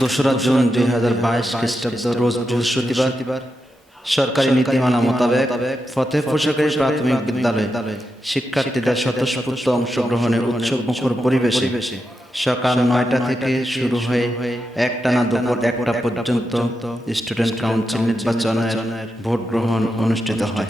দোসরা জুন দুই হাজার বাইশ খ্রিস্টাব্দ রোজ বৃহস্পতিবার সরকারি নীতিমালা মোতাবেক ফতেহপুর সরকারি প্রাথমিক বিদ্যালয়ে শিক্ষার্থীদের স্বতঃস্ফূর্ত অংশগ্রহণে উৎসব মুখর পরিবেশে সকাল নয়টা থেকে শুরু হয়ে একটানা দুপুর একটা পর্যন্ত স্টুডেন্ট কাউন্সিল নির্বাচনের ভোট গ্রহণ অনুষ্ঠিত হয়।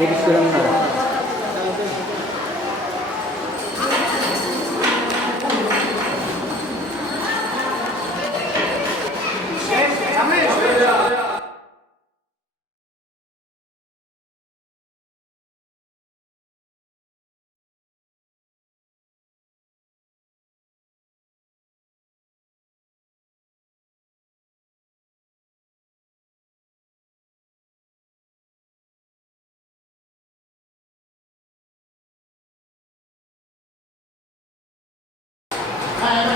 여기 쓰는 거. হ্যাঁ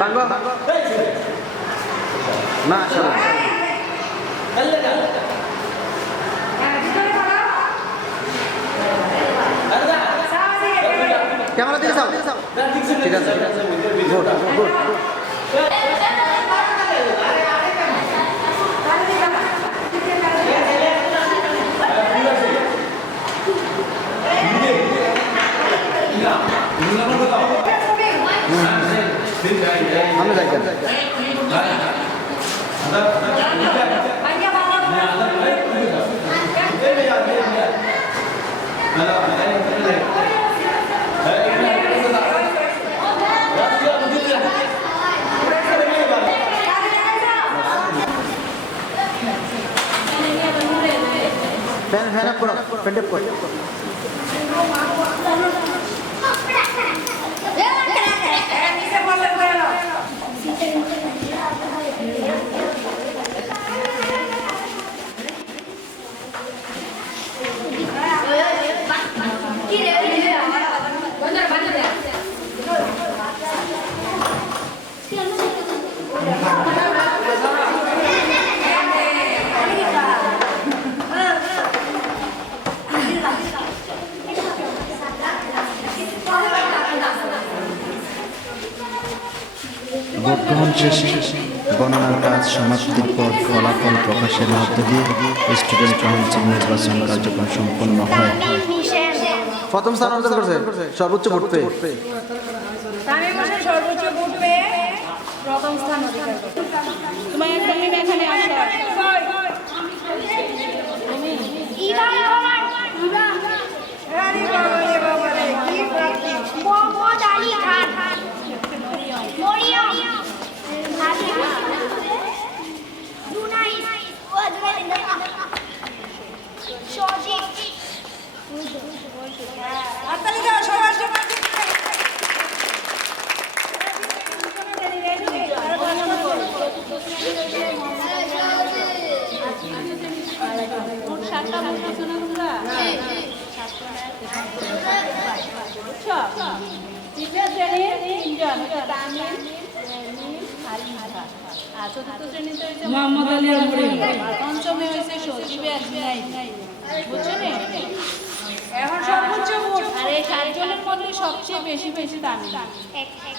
বাংলা? না ক্যামেরা দিকে যাও। ঠিক আছে। গুড গুড আমি যাই ফ্যান ফ্যান আপ করো ফ্যান আপ করো গ্রহণ শেষে গণনার কাজ সমাপ্তির পর ফলাফল প্রকাশের মধ্য দিয়ে স্টুডেন্ট কাউন্সিল নির্বাচন কার্যক্রম সম্পন্ন হয়। প্রথম স্থান অর্জন করছে সর্বোচ্চ ভোট পেয়ে। তামিম হোসেন সর্বোচ্চ ভোট পেয়ে প্রথম স্থান অধিকার করে তোমার একদমই এখানে আসা বুঝছ তৃতীয় শ্রেণির তিনজন তামিম আর চতুর্থ শ্রেণীতে হয়েছে মোহাম্মদ আলী আর পঞ্চমে হয়েছে সজীবে আজমিনাই। বুঝছ এখন সর্বোচ্চ ভোট আর এই সাতজনের মধ্যে সবচেয়ে বেশি বেশি এক এক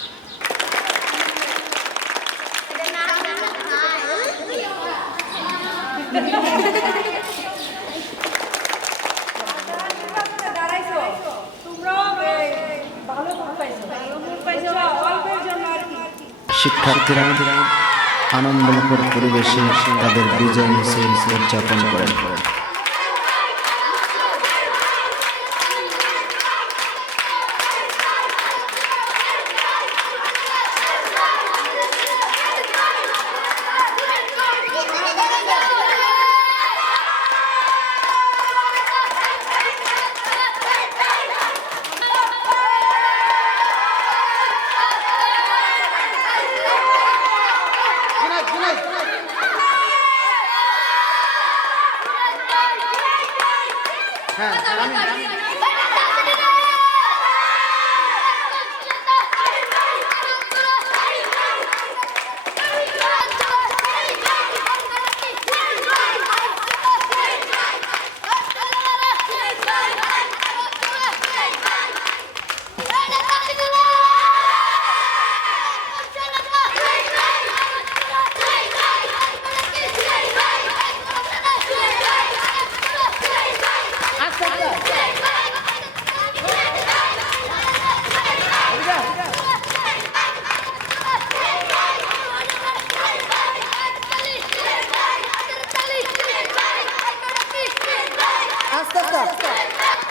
শিক্ষার্থীরা আনন্দমুখর পরিবেশে তাদের বিজয় মিছিল উদযাপন করেন। Pásame, আস্তে আস্তে Thank you.